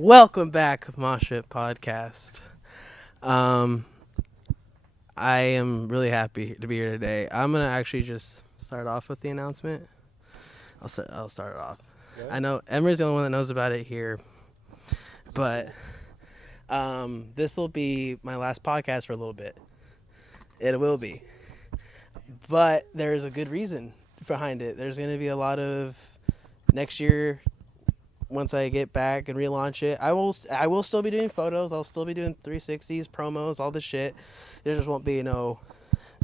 Welcome back, Mosh Pit Podcast. I am really happy to be here today. I'm gonna actually just start off with the announcement. I'll start it off. Yeah. I know Emery's the only one that knows about it here, but this will be my last podcast for a little bit. It will be, but there's a good reason behind it. There's gonna be a lot of next year. Once I get back and relaunch it, I will still be doing photos. I'll still be doing 360s, promos, all the shit. There just won't be no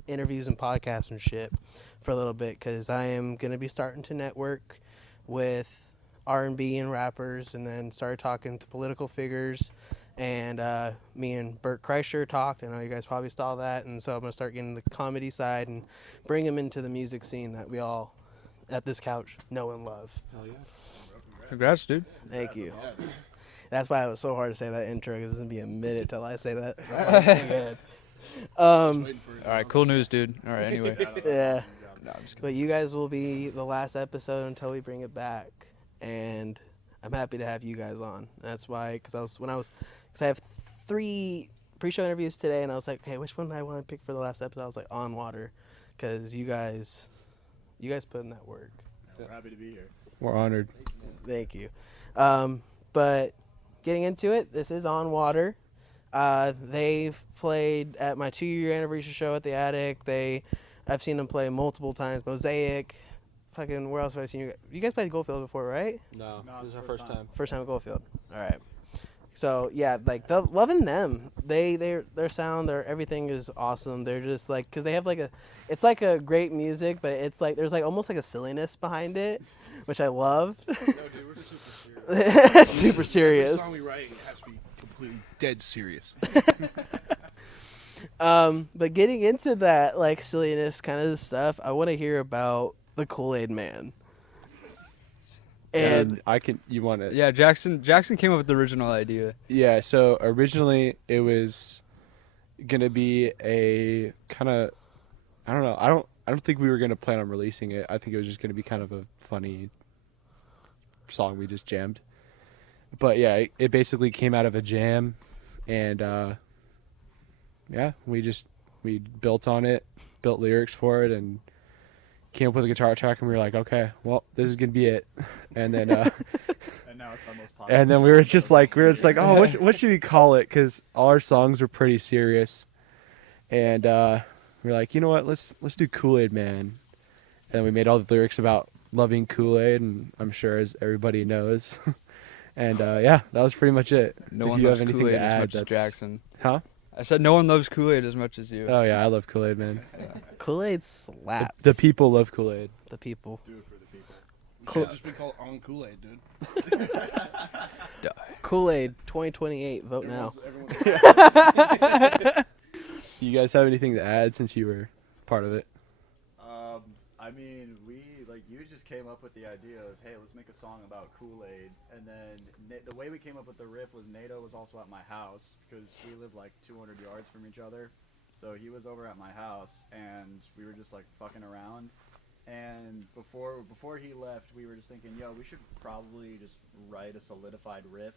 interviews and podcasts and shit for a little bit because I am going to be starting to network with R&B and rappers and then start talking to political figures. And me and Bert Kreischer talked. I know you guys probably saw that. And so I'm going to start getting the comedy side and bring him into the music scene that we all at this couch know and love. Oh, yeah. Congrats, dude. Thank you. That's why it was so hard to say that intro because it's going to be a minute till I say that. All right, cool news, dude. All right, anyway. Yeah. No, I'm just kidding. But you guys will be the last episode until we bring it back. And I'm happy to have you guys on. That's why, because I have 3 pre-show interviews today, and I was like, okay, which one do I want to pick for the last episode? I was like, On Water, because you guys put in that work. We're happy to be here. We're honored. Thank you. But getting into it, this is On Water. They've played at my 2-year anniversary show at the Attic. I've seen them play multiple times. Mosaic. Fucking, where else have I seen you guys? You guys played Goldfield before, right? No, this is our first time. First time at Goldfield. All right. So yeah, like loving them. Their sound, their everything is awesome. They're just like, cause they have like it's like a great music, but it's like there's like almost like a silliness behind it, which I love. No, dude, we're super serious. Super serious. Every song we write has to be completely dead serious. But getting into that like silliness kind of stuff, I want to hear about the Kool-Aid Man. And Yeah, Jackson came up with the original idea. Yeah, so originally it was gonna be a kind of, I don't know, I don't think we were gonna plan on releasing it. I think it was just gonna be kind of a funny song we just jammed. But yeah, it basically came out of a jam, and yeah, we built on it, built lyrics for it, and came up with a guitar track, and we were like, okay, well, this is gonna be it. And then And now it's our most popular. and then we were just like, oh, what should we call it? Because all our songs were pretty serious, and we were like, you know what, let's do Kool-Aid Man. And we made all the lyrics about loving Kool-Aid, and I'm sure as everybody knows. And yeah, that was pretty much it. No If one you loves have anything Kool-Aid to as add, much as Jackson. Huh? I said no one loves Kool-Aid as much as you. Oh yeah, I love Kool-Aid, man. Kool-Aid slaps. The people love Kool-Aid. The people. Do it for the people. Cool. Just be called On Kool-Aid, dude. Kool-Aid 2028. Vote now. You guys have anything to add since you were part of it? I mean, you just came up with the idea of, hey, let's make a song about Kool-Aid, and then the way we came up with the riff was Nato was also at my house, because we live like 200 yards from each other, so he was over at my house, and we were just like fucking around, and before he left, we were just thinking, yo, we should probably just write a solidified riff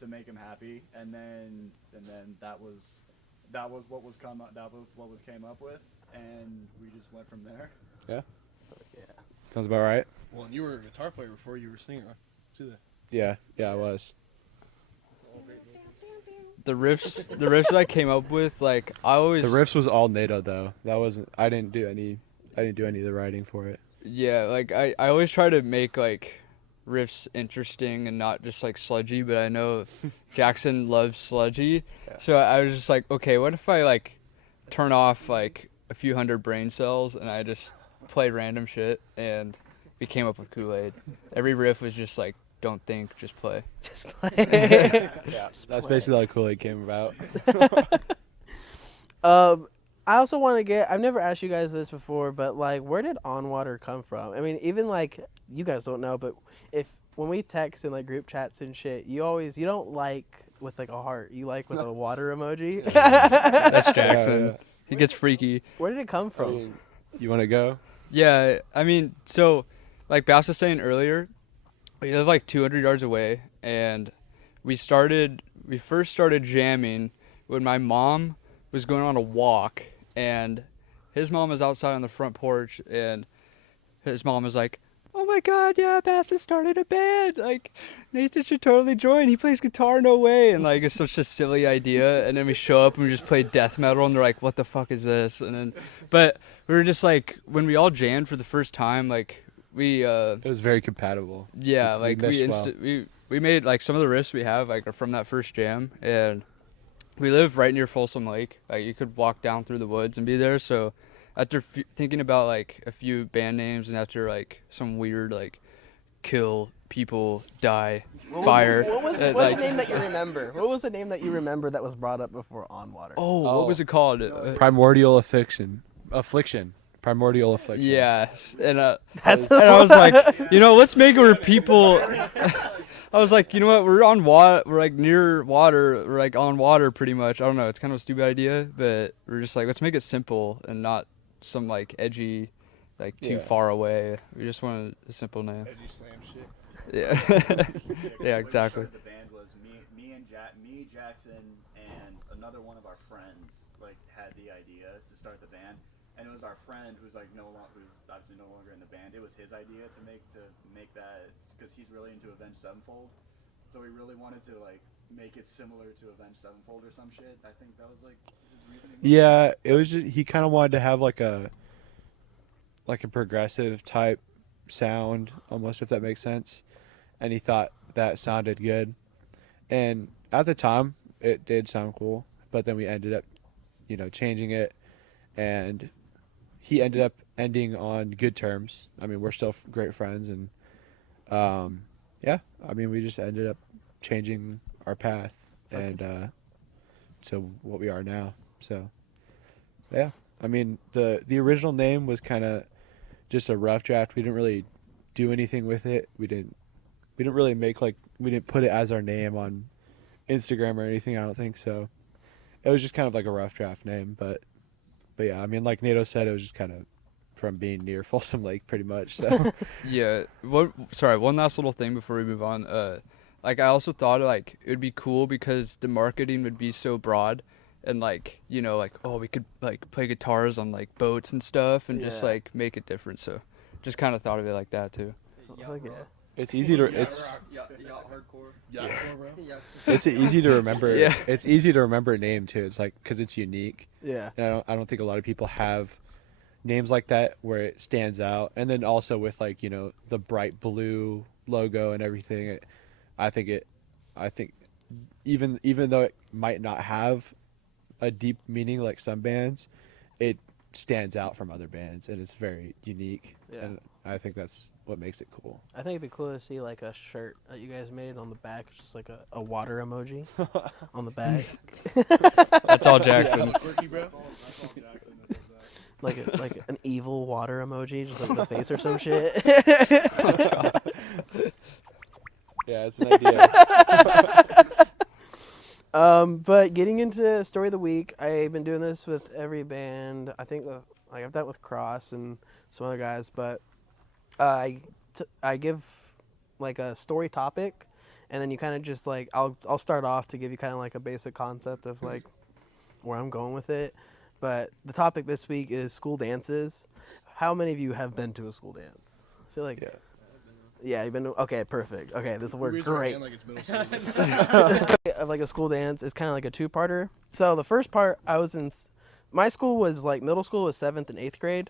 to make him happy, and then that was what was came up with, and we just went from there. Yeah. Yeah. Sounds about right. Well, and you were a guitar player before you were a singer, right? See that? Yeah, I was. The riffs I came up with, like I always. The riffs was all Nato though. That wasn't. I didn't do any of the writing for it. Yeah, like I always try to make like riffs interesting and not just like sludgy, but I know Jackson loves sludgy, so I was just like, okay, what if I like turn off like a few hundred brain cells and I just played random shit, and we came up with Kool-Aid. Every riff was just like, don't think, just play. Just play. Yeah, that's basically how Kool-Aid came about. I also want to get, I've never asked you guys this before, but like, where did On Water come from? I mean, even like, you guys don't know, but when we text in like group chats and shit, you don't like with like a heart, you like with a water emoji. That's Jackson. Yeah. He gets freaky. Where did it come from? You want to go? Yeah, I mean, so like Bass was saying earlier, we live like 200 yards away, and we first started jamming when my mom was going on a walk, and his mom was outside on the front porch, and his mom was like, "Oh my God, yeah, Bass has started a band. Like, Nathan should totally join. He plays guitar, no way." And like, it's such a silly idea. And then we show up and we just play death metal, and they're like, "What the fuck is this?" And then, but we were just like, when we all jammed for the first time, like we It was very compatible. yeah, We like meshed well. we made like some of the riffs we have like are from that first jam, and we live right near Folsom Lake. Like you could walk down through the woods and be there. So after thinking about like a few band names, and after like some weird like kill people die fire. What's like, the name that you remember? What was the name that you remember that was brought up before On Water? oh, Oh. what was it called? Primordial affliction. Primordial affliction. Yeah, and That's and I was like, let's make it where people. I was like, you know what? We're on water. We're like near water. We're like on water, pretty much. I don't know. It's kind of a stupid idea, but we're just like, let's make it simple and not some like edgy, like too Yeah. far away. We just wanted a simple name. Edgy slam shit. Yeah. Yeah, When we exactly. started the band was me, Jackson, and another one of our friends like had the idea to start the band, and it was our friend who's who's obviously no longer in the band. It was his idea to make that because he's really into Avenged Sevenfold, so we really wanted to like make it similar to Avenged Sevenfold or some shit. I think that was like his reasoning. Yeah, it was just, he kind of wanted to have like a progressive type sound almost, if that makes sense, and he thought that sounded good, and at the time it did sound cool, but then we ended up changing it, and he ended up ending on good terms. I mean, we're still great friends, and yeah, I mean, we just ended up changing our path and to what we are now. So yeah, I mean, the original name was kind of just a rough draft. We didn't really do anything with it. We didn't really we didn't put it as our name on Instagram or anything. I don't think so. It was just kind of like a rough draft name, but yeah, I mean, like Nato said, it was just kind of from being near Folsom Lake, pretty much. So Yeah. One last little thing before we move on. Like I also thought like it would be cool because the marketing would be so broad, and like like we could like play guitars on like boats and stuff, and just Yeah. like make it different. So just kind of thought of it like that too. Fuck yeah. it's easy to hardcore. Yeah, bro. it's easy to remember. Yeah. It's easy to remember a name too. It's like because it's unique. Yeah. And I don't think a lot of people have names like that where it stands out. And then also with like the bright blue logo and everything, I think even though it might not have a deep meaning like some bands, it stands out from other bands and it's very unique. Yeah. And I think that's what makes it cool. I think it'd be cool to see like a shirt that you guys made on the back, it's just like a water emoji on the back. That's all Jackson. Quirky, bro. That's all Jackson that does that. like an evil water emoji, just like the face or some shit. Yeah, it's an idea. But getting into story of the week, I've been doing this with every band. I think I've done it with Cross and some other guys, but I give like a story topic, and then you kind of just like I'll start off to give you kind of like a basic concept of like where I'm going with it. But the topic this week is school dances. How many of you have been to a school dance? I feel like yeah, you've been to, okay, perfect. Okay, this will work Raise your great. hand like it's middle school. This story of like a school dance is kind of like a two-parter. So the first part, my school was like middle school was 7th and 8th grade.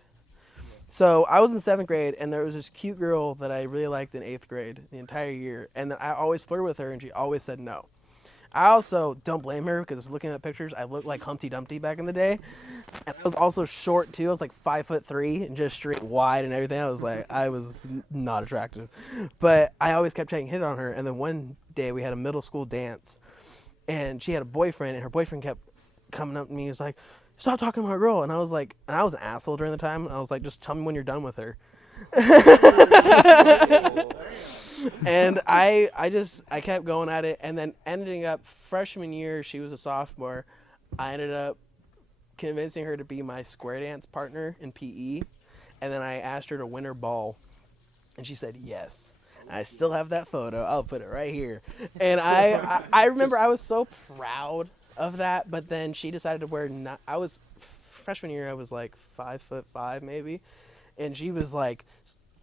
So I was in 7th grade, and there was this cute girl that I really liked in 8th grade the entire year, and I always flirted with her, and she always said no. I also don't blame her because looking at pictures, I looked like Humpty Dumpty back in the day, and I was also short too. I was like 5'3" and just straight wide and everything. I was not attractive, but I always kept trying to hit on her. And then one day we had a middle school dance, and she had a boyfriend, and her boyfriend kept coming up to me. He was like, "Stop talking to my girl," and I was like, and I was an asshole during the time. And I was like, "Just tell me when you're done with her." And I kept going at it, and then ending up freshman year, she was a sophomore. I ended up convincing her to be my square dance partner in PE, and then I asked her to win her ball, and she said yes. I still have that photo. I'll put it right here. And I remember I was so proud of that, but then she decided to wear I was freshman year, I was like 5'5" maybe, and she was like,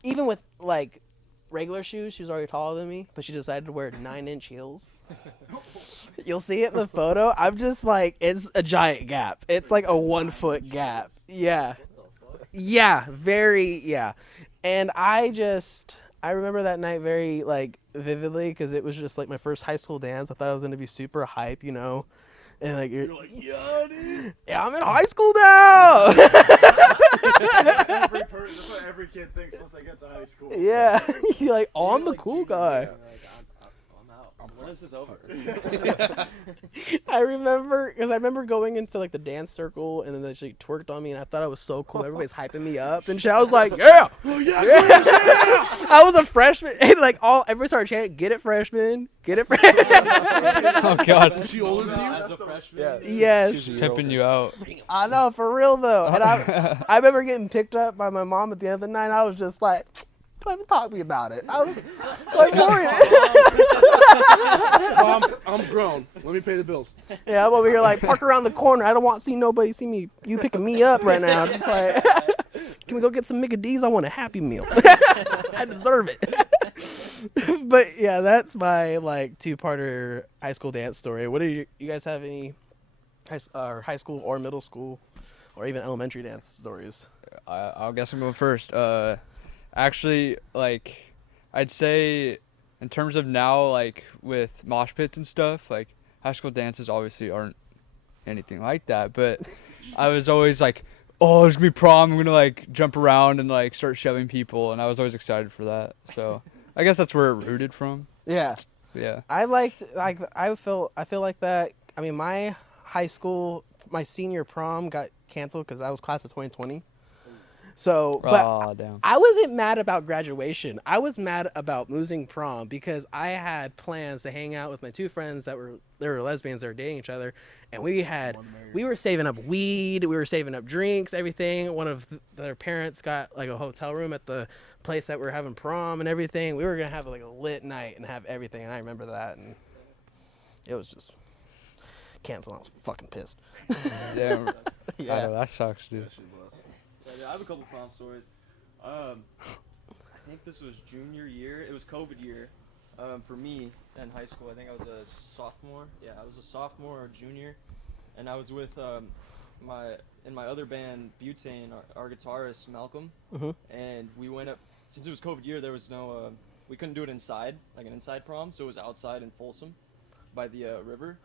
even with like regular shoes, she was already taller than me, but she decided to wear 9-inch heels. You'll see it in the photo. I'm just like, it's a giant gap. It's like a 1 foot gap. Yeah. Yeah, very, yeah. And I remember that night very like vividly because it was just like my first high school dance. I thought I was going to be super hype, you know. And like you're like, yeah, dude. Yeah, I'm in high school now. That's what every kid thinks once they get to high school. Yeah, you're like, oh, I'm the cool guy. I'm out. When is this over? I remember going into like the dance circle and then she twerked on me and I thought I was so cool. Everybody's hyping me up and shit. I was like, yeah, yeah. I was a freshman and like everybody started chanting, "Get it, freshman! Get it, freshman!" Oh God. Was she older than you? As a freshman? Yeah. Yes. Pimping you out. I know, for real though. And I remember getting picked up by my mom at the end of the night. I was just like, don't even talk to me about it. I was like, Well, I'm grown. Let me pay the bills. yeah, I'm over here like, park around the corner. I don't want to see nobody see me. You picking me up right now. Just like, can we go get some Mickey D's? I want a Happy Meal. I deserve it. But yeah, that's my like 2-parter high school dance story. What do you guys have any high school or middle school or even elementary dance stories? I'll guess I'm going first. Actually, like, I'd say in terms of now, like, with mosh pits and stuff, like, high school dances obviously aren't anything like that, but I was always like, oh, there's gonna be prom, I'm gonna, like, jump around and, like, start shoving people, and I was always excited for that, so I guess that's where it rooted from. Yeah. Yeah. I feel like that. I mean, my high school, my senior prom got canceled because I was class of 2020. So, but damn. I wasn't mad about graduation. I was mad about losing prom because I had plans to hang out with my 2 friends they were lesbians that were dating each other, and we were saving up weed, we were saving up drinks, everything. One of their parents got like a hotel room at the place that we were having prom and everything. We were gonna have like a lit night and have everything, and I remember that, and it was just canceled. I was fucking pissed. Damn. Yeah. I know, that sucks, dude. Yeah, I have a couple prom stories. I think this was junior year. It was COVID year for me in high school. I think I was a sophomore. Yeah, I was a sophomore or junior. And I was with my other band, Butane, our guitarist, Malcolm. Mm-hmm. And we went up, since it was COVID year, there was no, we couldn't do it inside, like an inside prom. So it was outside in Folsom by the river.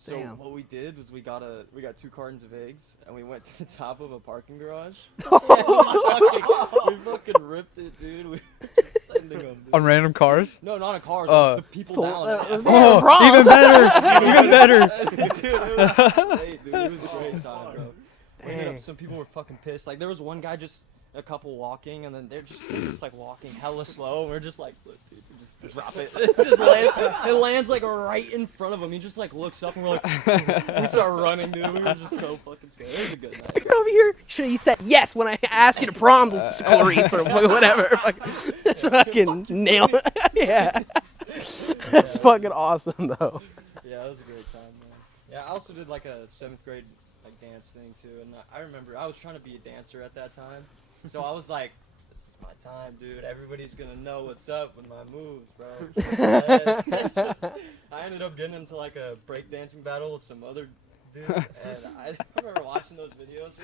So Damn. what we did was we got 2 cartons of eggs and we went to the top of a parking garage. we fucking ripped it, dude. We sending them, dude. On random cars? No, not on cars. The people down. Even better. Even better. Dude, it was great, dude. It was a great time, bro. We ended up, some people were fucking pissed. Like there was one guy a couple walking, and then they're just like walking hella slow, and we're just like, look, dude, we just drop it. It lands like right in front of him. He just like looks up, and we're like, we start running, dude. We were just so fucking scared. It was a good night. You're over here. Should you said yes when I asked you to prom, Clarice, or whatever. Just fucking nail it. Yeah. That's fucking awesome, though. Yeah, it was a great time, man. Yeah, I also did like a 7th grade like dance thing too, and I remember I was trying to be a dancer at that time. So I was like, this is my time, dude. Everybody's gonna know what's up with my moves, bro. I ended up getting into like a breakdancing battle with some other dude, and I remember watching those videos.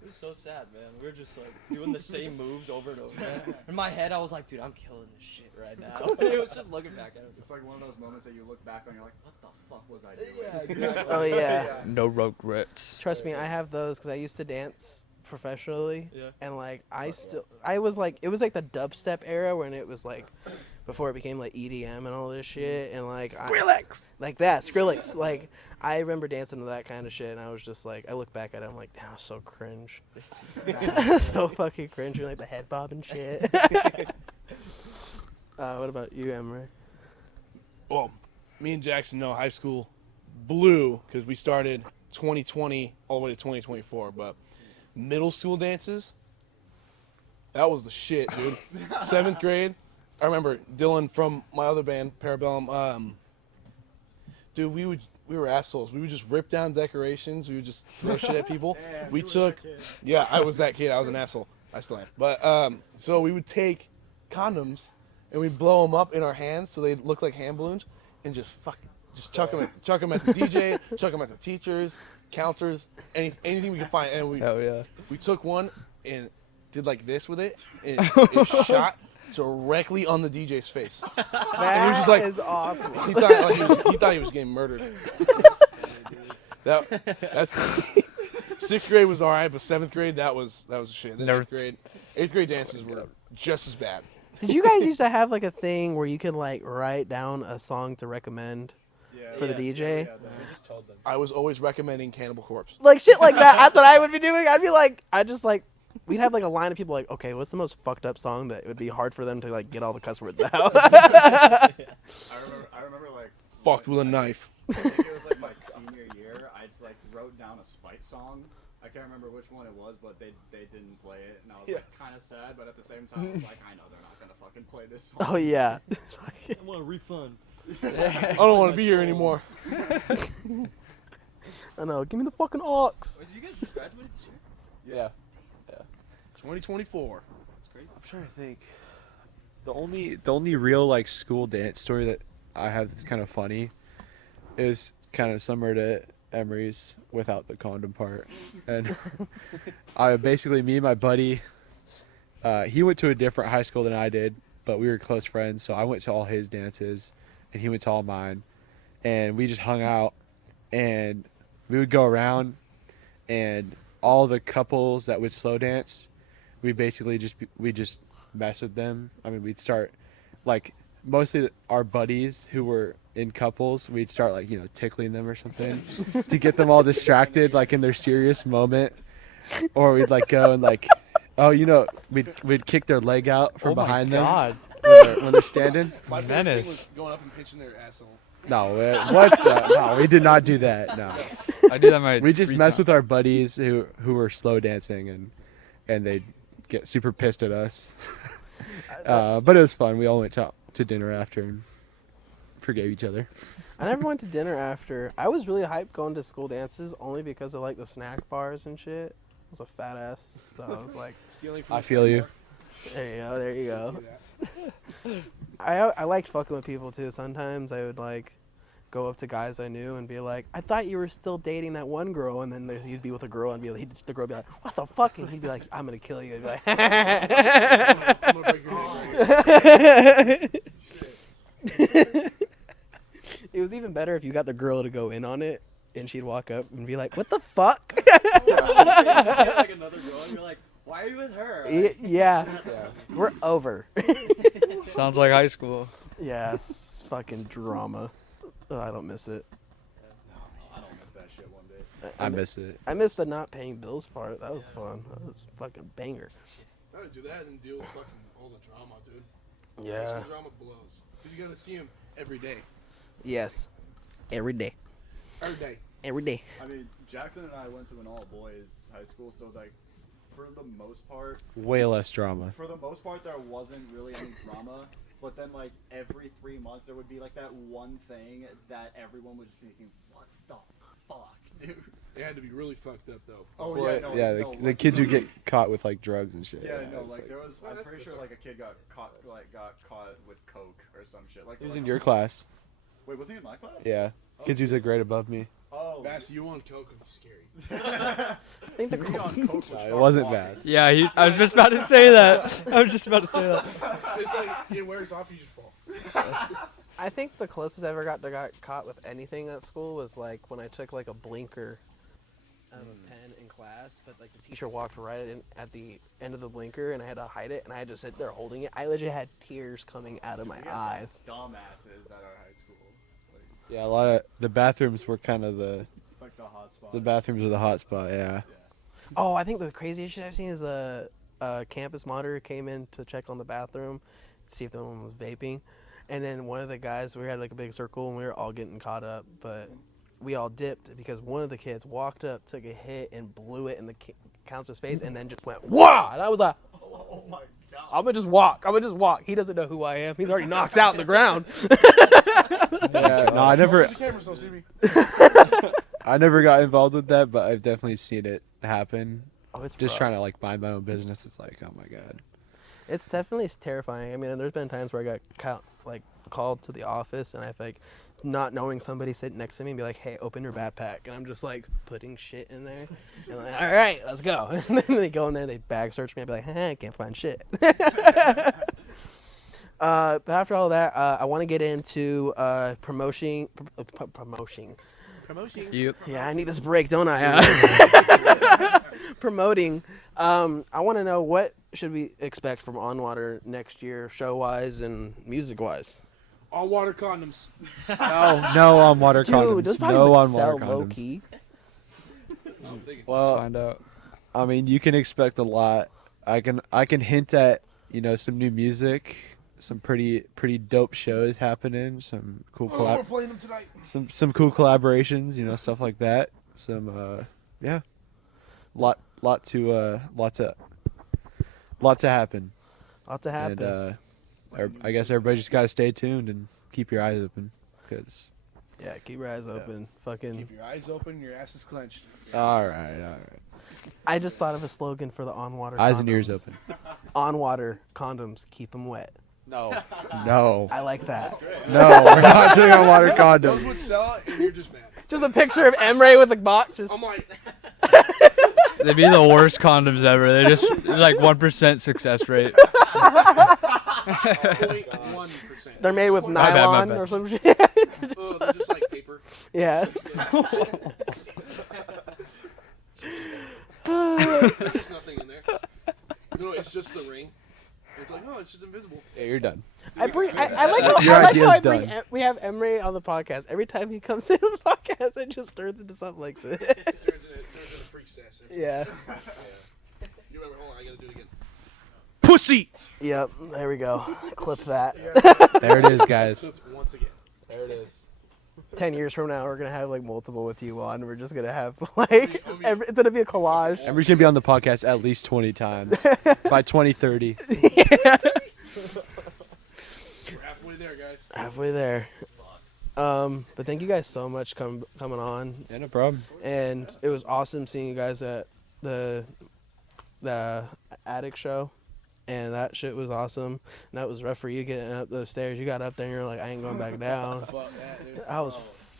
It was so sad, man. We were just like doing the same moves over and over again. In my head, I was like, dude, I'm killing this shit right now. It was just looking back at it. It's like one of those moments that you look back on, you're like, what the fuck was I doing? Yeah, exactly. Oh, yeah. No regrets. Trust me, I have those because I used to dance professionally. Yeah. And, like, it was like the dubstep era when it was, like, before it became, like, EDM and all this shit. And, like, Skrillex! Like that, Skrillex. Like, I remember dancing to that kind of shit, and I was just like, I look back at it, I'm like, damn, so cringe. So fucking cringe, like the head bob and shit. What about you, Emery? Well, me and Jackson know high school blew because we started 2020 all the way to 2024. But middle school dances, that was the shit, dude. 7th grade, I remember Dylan from my other band, Parabellum. Dude, we were assholes. We would just rip down decorations. We would just throw shit at people. We took, yeah, I was that kid. I was an asshole. I still am. But so we would take condoms and we'd blow them up in our hands so they'd look like hand balloons, and just chuck them at the DJ, chuck them at the teachers, counselors, anything we could find. And we took one and did like this with it, and it shot directly on the DJ's face. And he was just like, is awesome. He thought he was getting murdered. That's 6th grade was alright, but 7th grade that was shit. Then 8th grade dances were just as bad. Did you guys used to have like a thing where you could like write down a song to recommend for the DJ? Yeah, we just told them. I was always recommending Cannibal Corpse. Like shit like that. That's what I would be doing. I'd be like, we'd have like a line of people like, okay, what's the most fucked up song that it would be hard for them to like get all the cuss words out? I remember like Fucked with a knife. I think it was like my senior year. I just like wrote down a Spite song. I can't remember which one it was, but they didn't play it, and I was like kind of sad, but at the same time, I was like, I know they're not gonna fucking play this song. Oh yeah. I want a refund. I don't want to be here anymore. I know. Give me the fucking aux. Wait, so you guys just graduated this year? Yeah. 2024. That's crazy. I'm trying to think. The only real like school dance story that I have that's kind of funny is kind of similar to Emery's without the condom part. And me and my buddy, he went to a different high school than I did, but we were close friends, so I went to all his dances and he went to all mine, and we just hung out, and we would go around, and all the couples that would slow dance, we basically just mess with them. I mean, we'd start like mostly our buddies who were in couples, we'd start like, tickling them or something to get them all distracted like in their serious moment, or we'd like go and like, we'd kick their leg out from behind them when they're standing. My favorite thing was going up and pinching their asshole. No, no, we did not do that. No, I do that. We just mess with our buddies who were slow dancing, and they'd get super pissed at us. But it was fun. We all went to dinner after and forgave each other. I never went to dinner after. I was really hyped going to school dances only because of like the snack bars and shit. I was a fat ass, so I was like, I feel you. There you go. I liked fucking with people too. Sometimes I would like go up to guys I knew and be like, I thought you were still dating that one girl, and then he'd be with a girl and be like, the girl would be like, what the fuck? And he'd be like, I'm gonna kill you. He'd be like, I'm gonna break your neck. It was even better if you got the girl to go in on it and she'd walk up and be like, what the fuck? Like another girl, and you're like, why are you with her? Yeah. We're over. Sounds like high school. Yeah, it's fucking drama. Oh, I don't miss it. No, I don't miss that shit one bit. I miss it. I miss the not paying bills part. That was fun. That was fucking banger. I would do that and deal with fucking all the drama, dude. Yeah. High school drama blows. Because you gotta see him every day. Yes. Every day. Every day. Every day. I mean, Jackson and I went to an all-boys high school, so like, for the most part, Way less drama. there wasn't really any drama. But then, like, every 3 months, there would be, like, that one thing that everyone was just thinking, what the fuck, dude? It had to be really fucked up, though. Oh, Well, yeah, no. yeah, no, the like, kids who get caught with, like, drugs and shit. Yeah, no, it's like, there was, I'm pretty sure, like, a kid got caught with coke or some shit. Like, He was like, in your class. Wait, was he in my class? Yeah. Kids who's a grade above me. Oh. Bass, you on coke would be scary. I think the Me on coke would No, it start wasn't walking. bad. Yeah, I was just about to say that. It's like it wears off, you just fall. I think the closest I ever got caught with anything at school was like when I took like a blinker out of a pen in class, but like the teacher walked right in at the end of the blinker and I had to hide it and I had to sit there holding it. I legit had tears coming out of my eyes. Dumbasses at our high school. Like, Yeah, a lot of the bathrooms were kind of like the hot spot. the bathrooms were the hot spot. Yeah. Oh, I think the craziest shit I've seen is the campus monitor came in to check on the bathroom to see if the one was vaping. And then one of the guys, we had like a big circle and we were all getting caught up, but we all dipped because one of the kids walked up, took a hit and blew it in the counselor's face and then just went, "Wah!" And I was like, Oh my god. I'm gonna just walk. He doesn't know who I am. He's already knocked out in the ground. Yeah, no, I never. The cameras don't see me. I never got involved with that, but I've definitely seen it happen. Oh, it's Just rough. trying to like mind my own business. It's like, oh my god. It's definitely terrifying. I mean, there's been times where I got called to the office, and I've not knowing somebody sitting next to me and be like, "Hey, open your backpack," and I'm just putting shit in there, and all right, let's go. And then they go in there, they bag search me, I'd be like, "Hey, I can't find shit." But after all that, I want to get into promoting. Yep. Yeah, I need this break, don't I? Promoting. I want to know, what should we expect from On Water next year, show-wise and music-wise? All water condoms. No on water condoms. Dude, those probably no would on sell water condoms. low-key. Let's Well, find out. I mean, you can expect a lot. I can hint at some new music, some pretty dope shows happening, some cool We're playing them tonight. some cool collaborations, stuff like that. Some yeah, lot to happen. Lot to happen. And I guess everybody just gotta stay tuned and keep your eyes open, because Yeah, keep your eyes open. Fucking. Keep your eyes open, your ass is clenched. all right. I just thought of a slogan for the On Water. Eyes condoms. and ears open. On Water condoms, keep them wet. No. I like that. No, we're not doing on water Those would condoms. sell it, and you're just mad. Just a picture of Emre with a box. Just I'm like, They'd be the worst condoms ever. They're just like 1% success rate. 0.1%. they're made with My nylon bad. or some shit. Oh, they're just like paper. Yeah. There's just nothing in there. No, it's just the ring. It's like, no, it's just invisible. Yeah, you're done. I like how, Your idea's I bring done. we have Emre on the podcast. Every time he comes in the podcast, it just turns into something like this. It turns into a freak session. Yeah. You remember? Hold on, I gotta do it again. Pussy. Yep. There we go. Clip that. There it is, guys. Clipped once again. There it is. 10 years from now, we're gonna have multiple with you on. We're just gonna have it's gonna be a collage. Everybody's gonna be on the podcast at least 20 times by 2030. We're halfway there, guys. Halfway there. But thank you guys so much coming on, Yeah, no problem. and it was awesome seeing you guys at the attic show, and that shit was awesome. And that was rough for you getting up those stairs. You got up there and you're like, I ain't going back down. Fuck that, dude. I was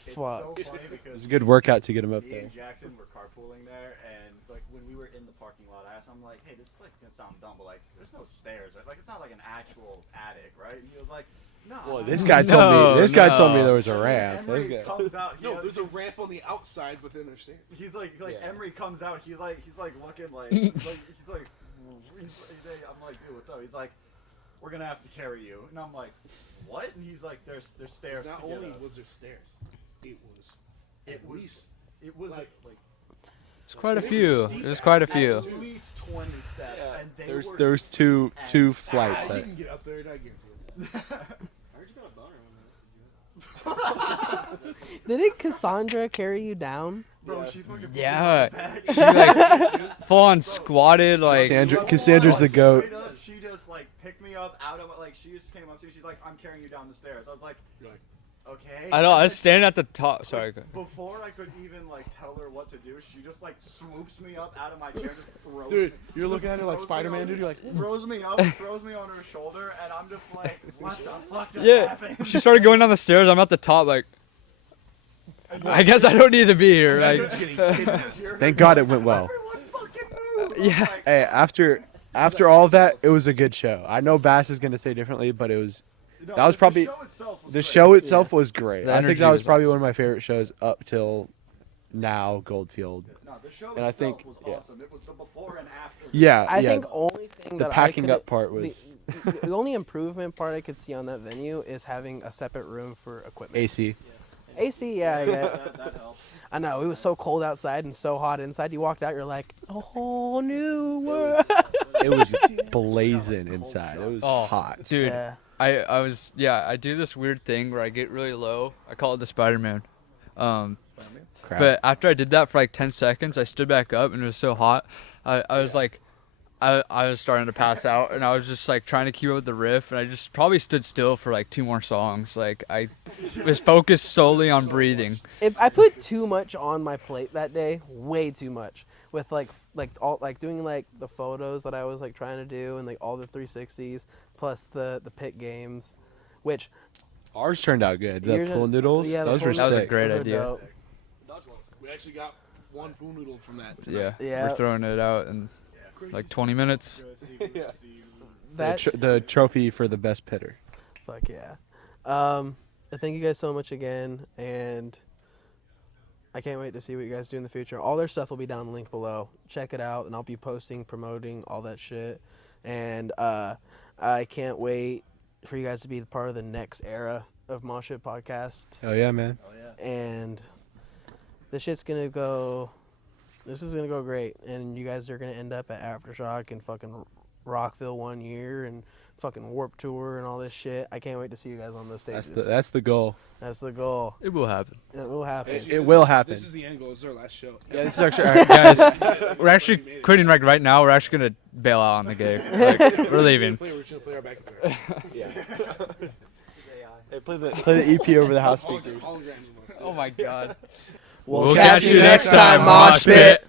It's fucked. so funny It because was a good workout to get him up me there. and Jackson were carpooling there, and when we were in the parking lot, I asked him hey, this is gonna sound dumb, but there's no stairs, right? It's not like an actual attic, right? And he was like, no. Well, this guy told me. This guy told me no. there was a ramp. Emery This guy- comes out. No, there's a ramp on the outside, but then there's stairs. He's like Yeah. Emery comes out. He's like looking I'm like, dude, what's up? He's like, we're gonna have to carry you, and I'm like, what? And he's like, there's stairs. Not to get only us. was there stairs, it was It was like There's quite a few. There's quite a few. at least 20 steps, and they were There's two at flights. you can get up there, and I guarantee it. steep. Didn't Cassandra carry you down? Bro, she fucking put me Yeah. on her back. She full on squatted like. Cassandra's the goat. Straight up, she just picked me up out of she just came up to me. She's like, I'm carrying you down the stairs. I was like, You're like, okay. I know. I was standing at the top. Sorry. go- Before I could even tell her what to do, she just swoops me up out of my chair, just throws dude, me. you're looking at her like throws me Spider-Man, on- dude. You're like, throws me up, throws me on her shoulder, and I'm just like, what the fuck just Yeah. happened? She started going down the stairs. I'm at the top. I guess I don't need to be here. just getting kidnapped. Thank God it went well. Everyone fucking move! Yeah. Hey, after all that, it was a good show. I know Bass is gonna say differently, but it was. No, That was probably- the show itself was The great. show itself was great. The I think energy that was was probably awesome. one of my favorite shows up till now, Goldfield. No, the show And I itself think- was yeah. awesome. It was the before and after. Yeah, I yeah. think only thing The that packing I could, up part was the only improvement part I could see on that venue is having a separate room for equipment. AC. AC, yeah, yeah. That helped. I know, it was so cold outside and so hot inside. You walked out, you're like, a whole new world. It was blazing inside. It was Oh, hot. dude. Yeah. I do this weird thing where I get really low. I call it the Spider-Man. Crap. But after I did that for 10 seconds, I stood back up and it was so hot. I was like, I was starting to pass out, and I was just like trying to keep up with the riff, and I just probably stood still for like 2 more songs. Like I was focused solely on breathing. If I put too much on my plate that day, way too much, with like doing like the photos that I was like trying to do, and like all the 360s plus the pit games, which Ours turned out good. The yours- pool noodles, yeah, the those were pool That was a sick. great Those were idea. dope. We actually got one pool noodle from that. Yeah, Yeah. we're throwing it out in like 20 minutes. The trophy for the best pitter. Fuck yeah. Thank you guys so much again, and I can't wait to see what you guys do in the future. All their stuff will be down the link below. Check it out, and I'll be posting, promoting, all that shit. And I can't wait for you guys to be part of the next era of Mosh Pit Podcast. Oh yeah, man. And this is gonna go great, and you guys are gonna end up at Aftershock and fucking Rockville one year and fucking Warp Tour and all this shit. I can't wait to see you guys on those stages. That's the goal. That's the goal. It will happen. It will happen. It will happen. This is the end goal. This is our last show. Yeah, this is actually Guys, we're actually quitting right now. We're actually gonna bail out on the gig. Like, we're leaving. We're just gonna play our back there. Hey, play the EP over the house speakers. Oh my god. We'll catch you next time, Mosh Pit.